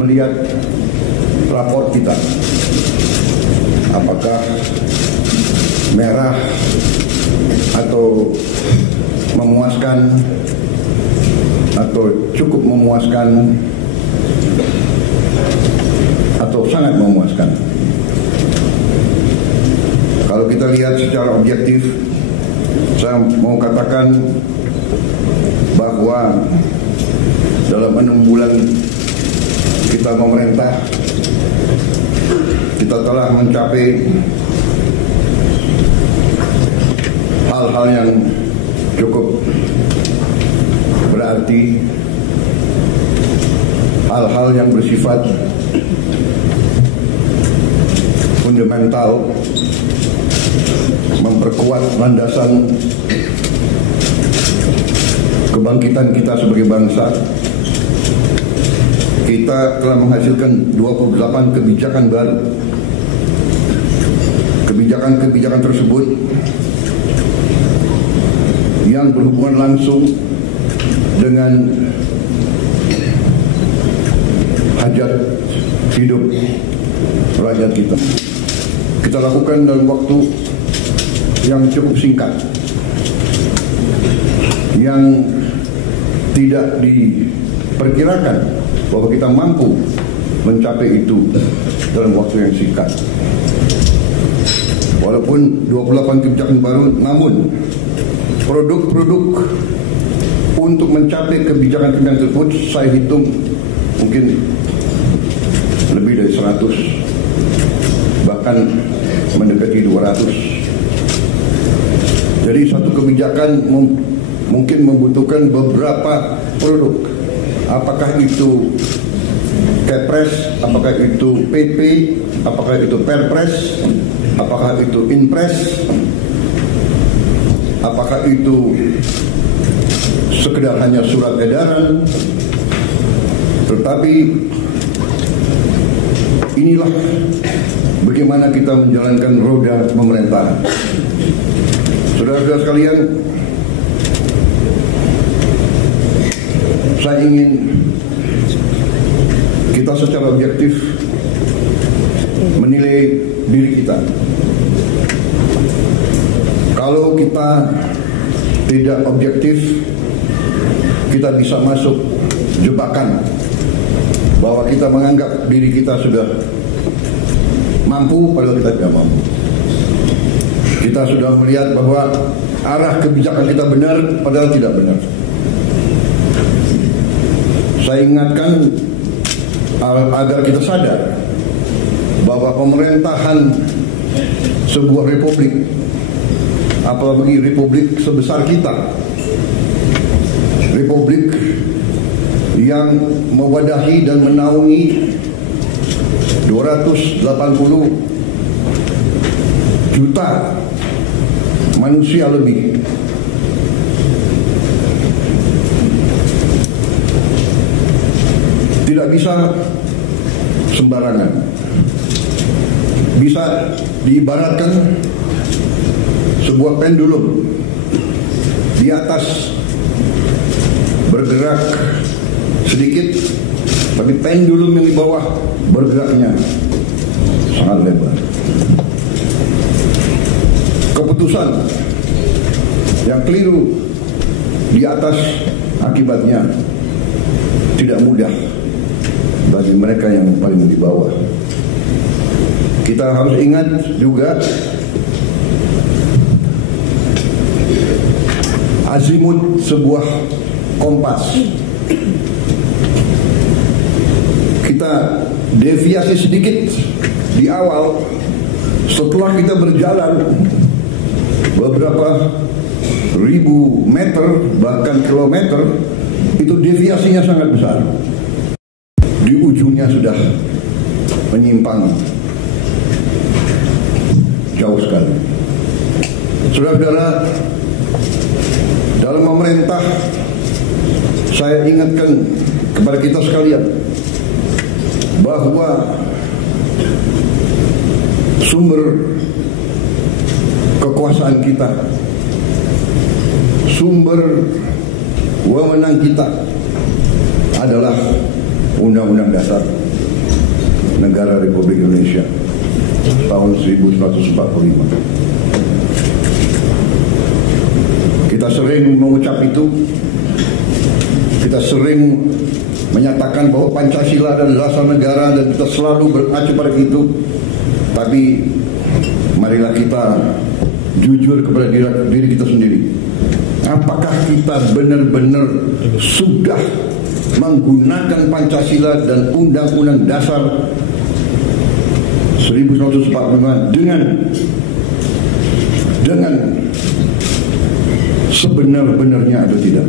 Melihat raport kita, apakah merah atau memuaskan atau cukup memuaskan atau sangat memuaskan. Kalau kita lihat secara objektif, saya mau katakan bahwa dalam 6 bulan kita memerintah, kita telah mencapai hal-hal yang cukup berarti, hal-hal yang bersifat fundamental, memperkuat landasan kebangkitan kita sebagai bangsa. Kita telah menghasilkan 28 kebijakan baru. Kebijakan-kebijakan tersebut yang berhubungan langsung dengan hajat hidup rakyat kita. Kita lakukan dalam waktu yang cukup singkat, yang tidak diperkirakan bahwa kita mampu mencapai itu dalam waktu yang singkat. Walaupun 28 kebijakan baru, namun produk-produk untuk mencapai kebijakan-kebijakan tersebut saya hitung mungkin lebih dari 100, bahkan mendekati 200. Jadi satu kebijakan mungkin membutuhkan beberapa produk. Apakah itu Kepres, apakah itu PP, apakah itu Perpres, apakah itu Inpres, apakah itu sekedar hanya surat edaran. Tetapi inilah bagaimana kita menjalankan roda pemerintahan. Saudara-saudara sekalian, saya ingin kita secara objektif menilai diri kita. Kalau kita tidak objektif, kita bisa masuk jebakan bahwa kita menganggap diri kita sudah mampu padahal kita tidak mampu. Kita sudah melihat bahwa arah kebijakan kita benar padahal tidak benar. Saya ingatkan agar kita sadar bahwa pemerintahan sebuah republik, apalagi republik sebesar kita, republik yang mewadahi dan menaungi 280 juta manusia lebih, tidak bisa sembarangan. Bisa diibaratkan sebuah pendulum, di atas bergerak sedikit, tapi pendulum yang di bawah bergeraknya sangat lebar. Keputusan yang keliru di atas akibatnya tidak mudah bagi mereka yang paling di bawah. Kita harus ingat juga azimut sebuah kompas. Kita deviasi sedikit di awal, setelah kita berjalan beberapa ribu meter bahkan kilometer, itu deviasinya sangat besar. Di ujungnya sudah menyimpang jauh sekali. Saudara-saudara, dalam memerintah, saya ingatkan kepada kita sekalian bahwa sumber kekuasaan kita, sumber wewenang kita adalah Undang-Undang Dasar Negara Republik Indonesia tahun 1945. Kita sering mengucap itu, kita sering menyatakan bahwa Pancasila adalah dasar negara dan kita selalu mengacu pada itu. Tapi marilah kita jujur kepada diri kita sendiri. Apakah kita benar-benar sudah menggunakan Pancasila dan Undang-Undang Dasar 1945 dengan sebenar-benarnya atau tidak?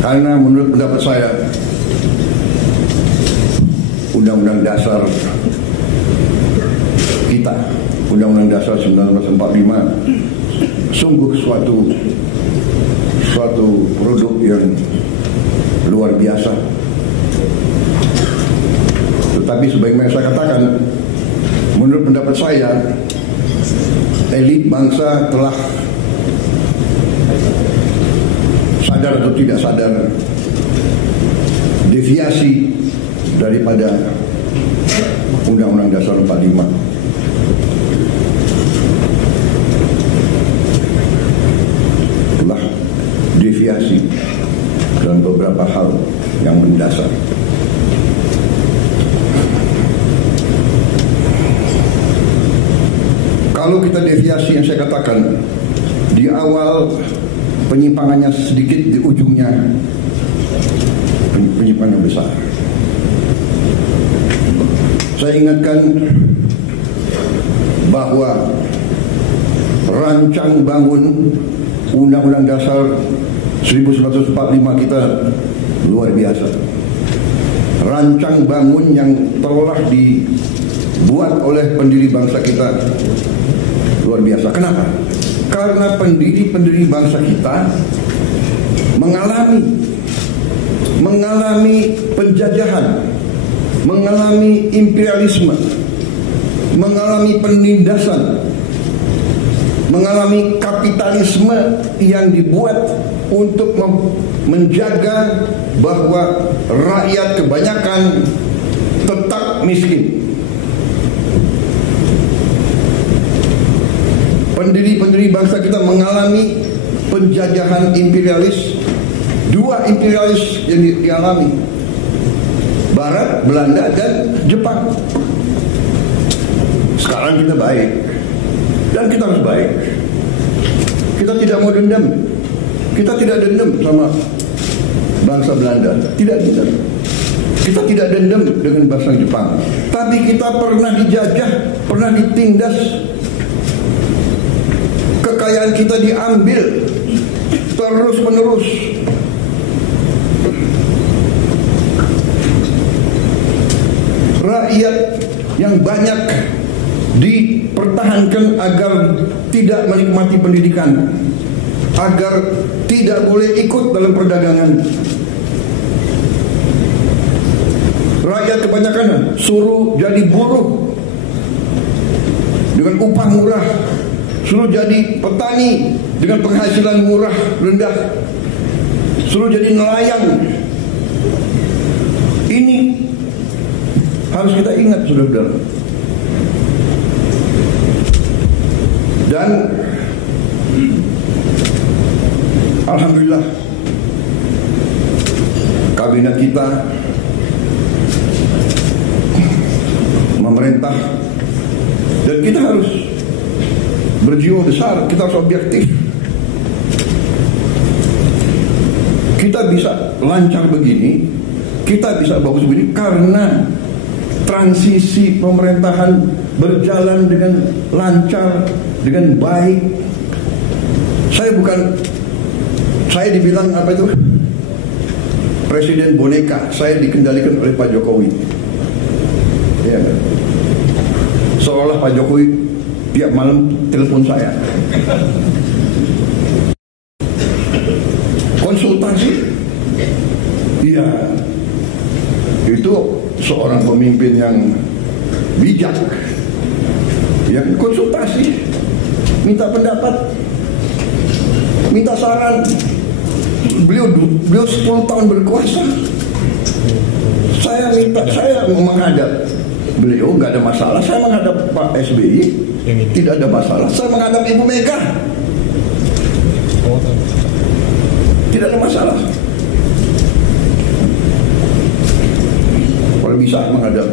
Karena menurut pendapat saya, Undang-Undang Dasar kita, Undang-Undang Dasar 1945 sungguh suatu produk yang luar biasa. Tetapi sebagaimana saya katakan, menurut pendapat saya, elit bangsa telah sadar atau tidak sadar deviasi daripada Undang-Undang Dasar 45. Telah deviasi dalam beberapa hal yang mendasar. Kalau kita deviasi yang saya katakan, di awal penyimpangannya sedikit, di ujungnya penyimpangan besar. Saya ingatkan bahwa rancang bangun Undang-Undang Dasar 1945 kita luar biasa. Rancang bangun yang telah dibuat oleh pendiri bangsa kita luar biasa. Kenapa? Karena pendiri bangsa kita mengalami penjajahan, mengalami imperialisme, mengalami penindasan, mengalami kapitalisme yang dibuat untuk menjaga bahwa rakyat kebanyakan tetap miskin. Pendiri bangsa kita mengalami penjajahan imperialis, dua imperialis yang dialami, Barat, Belanda, dan Jepang. Sekarang kita baik, dan kita harus baik. Kita tidak mau dendam. Kita tidak dendam sama bangsa Belanda, tidak dendam. Kita tidak dendam dengan bangsa Jepang. Tapi kita pernah dijajah, pernah ditindas. Kekayaan kita diambil terus menerus. Rakyat yang banyak dipertahankan agar tidak menikmati pendidikan, agar tidak boleh ikut dalam perdagangan. Rakyat kebanyakan suruh jadi buruh dengan upah murah, suruh jadi petani dengan penghasilan murah rendah, suruh jadi nelayan. Ini harus kita ingat, saudara-saudara. Dan alhamdulillah kabinet kita memerintah, dan kita harus berjiwa besar, kita harus objektif. Kita bisa lancar begini, kita bisa bagus begini karena transisi pemerintahan berjalan dengan lancar, dengan baik. Saya dibilang apa itu? Presiden boneka. Saya dikendalikan oleh Pak Jokowi. Ya, seolah Pak Jokowi tiap malam telepon saya, konsultasi. Iya, itu seorang pemimpin yang bijak, yang konsultasi, minta pendapat, minta saran. Beliau 10 tahun berkuasa, Saya minta, saya menghadap beliau nggak ada masalah. Saya menghadap Pak SBY tidak ada masalah. Saya menghadap Ibu Mega tidak ada masalah. Kalau bisa menghadap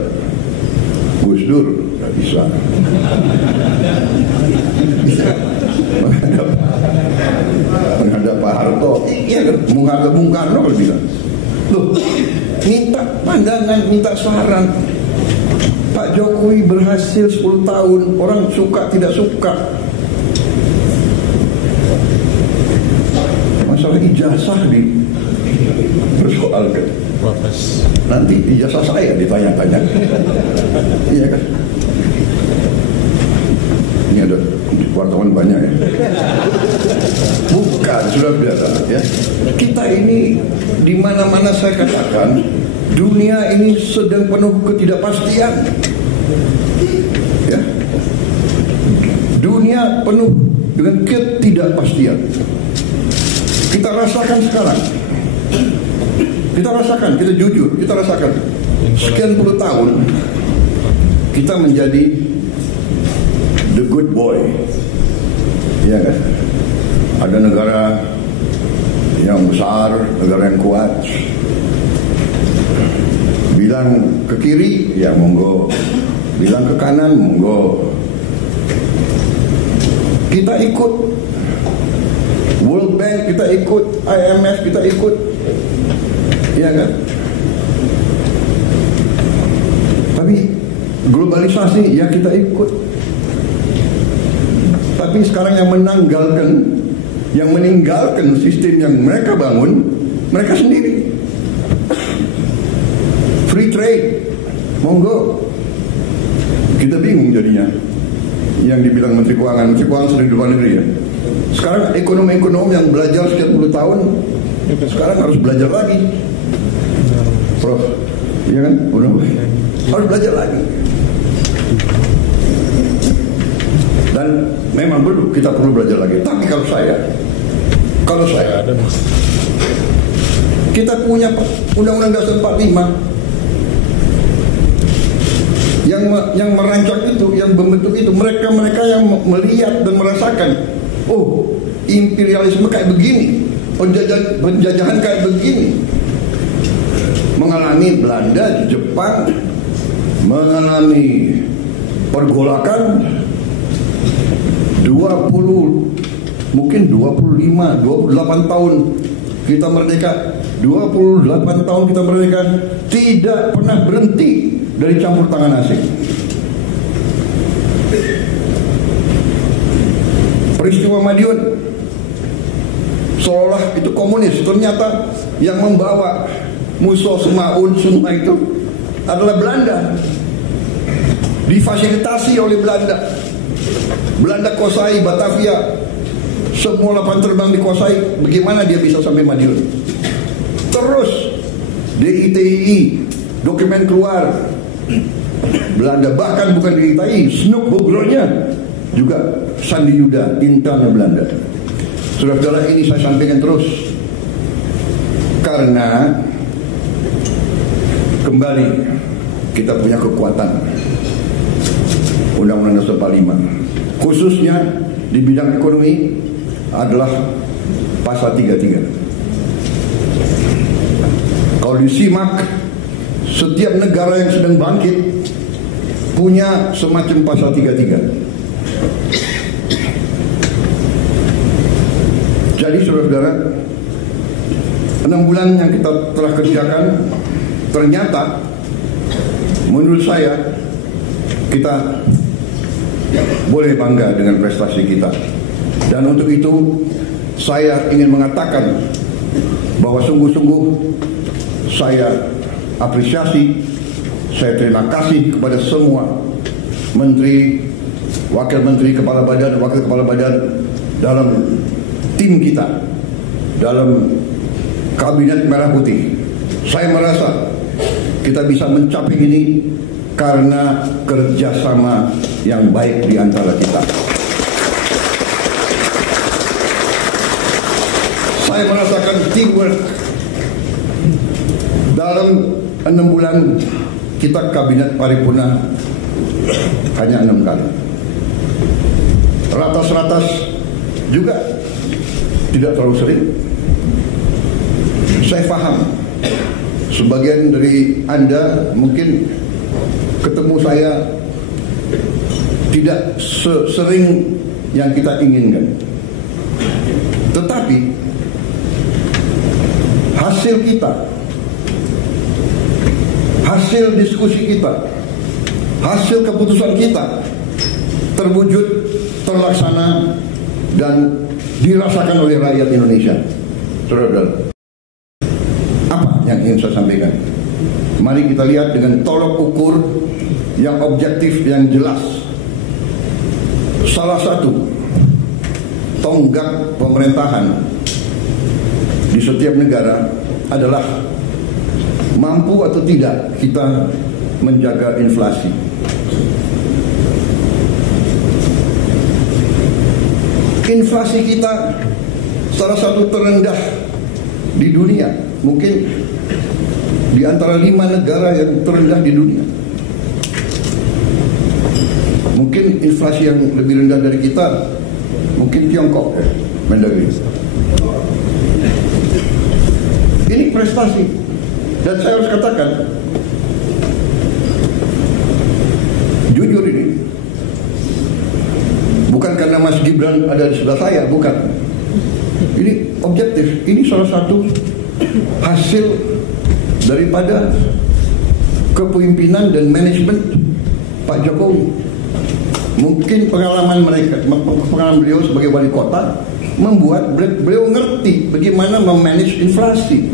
Gus Dur nggak bisa. Bisa menghadap Pak Harto, iya kan? Menghadap Bung Karno kalau bilang, loh, minta pandangan, minta saran. Pak Jokowi berhasil 10 tahun, orang suka tidak suka. Masalah ijazah dipersoalkan. Nanti ijazah saya ditanya-tanya. Iya kan? Ini ada wartawan banyak ya. Bukan, sudah biasa ya. Kita ini di mana-mana saya katakan, dunia ini sedang penuh ketidakpastian. Ya. Dunia penuh dengan ketidakpastian. Kita rasakan sekarang. Kita rasakan, kita jujur, kita rasakan. Sekian puluh tahun kita menjadi the good boy. Ya kan? Ada negara yang besar, negara yang kuat. Bilang ke kiri, ya monggo. Bilang ke kanan, monggo. Kita ikut World Bank, kita ikut IMF, kita ikut. Ya kan? Tapi globalisasi, ya kita ikut. Tapi sekarang yang meninggalkan sistem yang mereka bangun, mereka sendiri. Free trade, monggo. Kita bingung jadinya. Yang dibilang Menteri Keuangan sudah di luar negeri ya. Sekarang ekonom-ekonom yang belajar sekian puluh tahun, sekarang harus belajar lagi. Prof, iya kan? Harus belajar lagi. Dan memang kita perlu belajar lagi. Tapi kalau saya kita punya Undang-Undang Dasar 45 yang merancang itu, yang membentuk itu, mereka yang melihat dan merasakan, oh, imperialisme kayak begini, penjajahan kayak begini. Mengalami Belanda, Jepang, mengalami pergolakan 28 tahun kita merdeka, 28 tahun kita merdeka, tidak pernah berhenti dari campur tangan asing. Peristiwa Madiun seolah itu komunis, ternyata yang membawa musuh Semaun semua itu adalah Belanda, difasilitasi oleh Belanda. Belanda kuasai Batavia, semua lapangan terbang dikuasai. Bagaimana dia bisa sampai Madiun? Terus DITI, dokumen keluar, Belanda, bahkan bukan DITI, Snoek Hogronya juga Sandi Yuda, intelnya Belanda. Saudara-saudara, ini saya sampaikan terus karena kembali kita punya kekuatan Undang-Undang Dasar 45, khususnya di bidang ekonomi adalah pasal 33. Kalau disimak, setiap negara yang sedang bangkit punya semacam pasal 33. Jadi saudara-saudara, 6 bulan yang kita telah kerjakan, ternyata menurut saya kita boleh bangga dengan prestasi kita. Dan untuk itu saya ingin mengatakan bahwa sungguh-sungguh saya apresiasi, saya terima kasih kepada semua menteri, wakil menteri, kepala badan, wakil kepala badan dalam tim kita, dalam kabinet merah putih. Saya merasa kita bisa mencapai ini karena kerjasama yang baik di antara kita. Saya merasakan teamwork Dalam 6 bulan kita kabinet paripurna hanya 6 kali. Ratas-ratas juga tidak terlalu sering. Saya paham sebagian dari Anda mungkin ketemu saya tidak sering yang kita inginkan. Tetapi hasil kita, hasil diskusi kita, hasil keputusan kita terwujud, terlaksana, dan dirasakan oleh rakyat Indonesia. Saudara-saudara, apa yang ingin saya sampaikan? Mari kita lihat dengan tolok ukur yang objektif, yang jelas. Salah satu tonggak pemerintahan di setiap negara adalah mampu atau tidak kita menjaga inflasi. Inflasi kita salah satu terendah di dunia, mungkin di antara 5 negara yang terendah di dunia. Mungkin inflasi yang lebih rendah dari kita mungkin Tiongkok, Mendagri. Ini prestasi, dan saya harus katakan jujur, ini bukan karena Mas Gibran ada di sebelah saya, bukan. Ini objektif. Ini salah satu hasil daripada kepemimpinan dan manajemen Pak Jokowi. Mungkin pengalaman beliau sebagai wali kota membuat beliau ngerti bagaimana memanage inflasi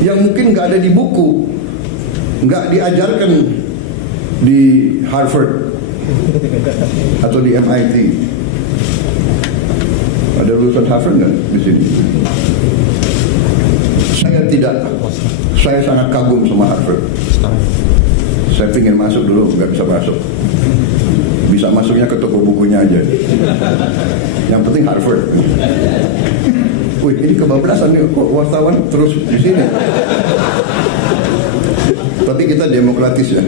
yang mungkin nggak ada di buku, nggak diajarkan di Harvard atau di MIT. Ada lulusan Harvard nggak di sini? Saya tidak. Saya sangat kagum sama Harvard. Saya ingin masuk dulu, nggak bisa masuk. Bisa masuknya ke toko bukunya aja. Yang penting Harvard. Wih, ini kebablasan nih, kok wartawan terus di sini. Tapi kita demokratis ya.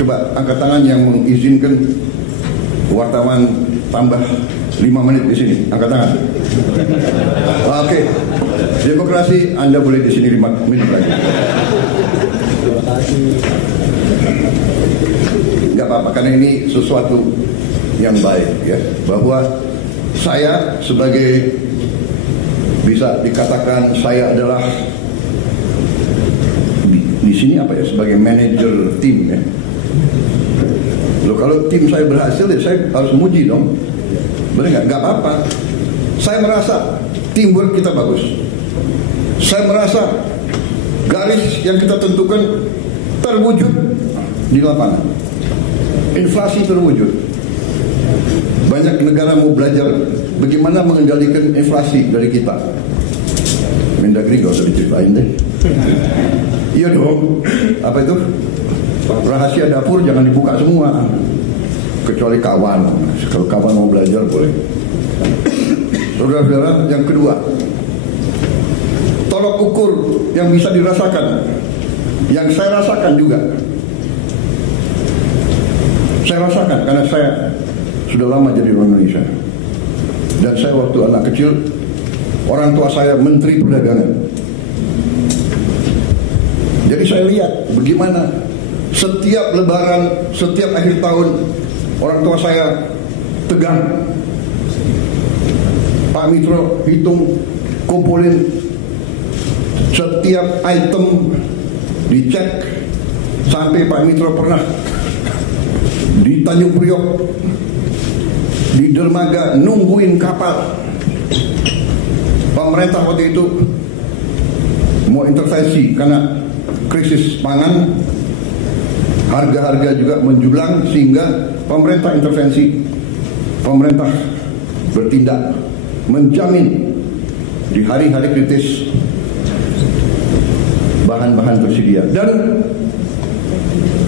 Coba angkat tangan yang mengizinkan wartawan tambah 5 menit di sini. Angkat tangan. Oke. Demokrasi, Anda boleh di sini 5 menit lagi. Terima kasih. Gak apa-apa, karena ini sesuatu yang baik ya, bahwa saya sebagai, bisa dikatakan saya adalah di sini apa ya, sebagai manajer tim ya. Loh, kalau tim saya berhasil ya saya harus muji dong, benar nggak? Nggak apa-apa. Saya merasa teamwork kita bagus. Saya merasa garis yang kita tentukan terwujud di lapangan. Inflasi terwujud. Banyak negara mau belajar bagaimana mengendalikan inflasi dari kita. Mendagri gak usah diceritain deh. Iya dong. Apa itu? Rahasia dapur jangan dibuka semua, kecuali kawan. Kalau kawan mau belajar boleh. Saudara-saudara, yang kedua, tolok ukur yang bisa dirasakan, yang saya rasakan juga. Saya rasakan karena saya sudah lama jadi orang Indonesia. Dan saya waktu anak kecil, orang tua saya Menteri Perdagangan. Jadi saya lihat bagaimana setiap lebaran, setiap akhir tahun, orang tua saya tegang. Pak Mitro hitung, kumpulin setiap item, dicek. Sampai Pak Mitro pernah di Tanjung Priok, di dermaga nungguin kapal. Pemerintah waktu itu mau intervensi karena krisis pangan, harga-harga juga menjulang, sehingga pemerintah intervensi. Pemerintah bertindak menjamin di hari-hari kritis bahan-bahan tersedia. Dan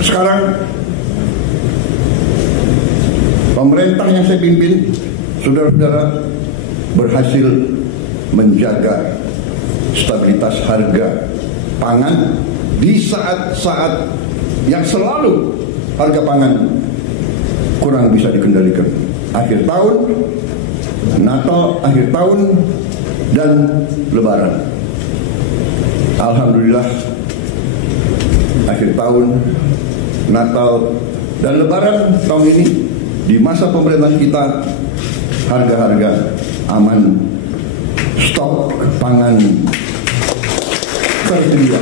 sekarang pemerintah yang saya pimpin, saudara-saudara, berhasil menjaga stabilitas harga pangan di saat-saat yang selalu harga pangan kurang bisa dikendalikan. Akhir tahun, Natal, akhir tahun, dan Lebaran. Alhamdulillah, akhir tahun, Natal, dan Lebaran tahun ini di masa pemerintahan kita harga-harga aman, stok pangan tersedia.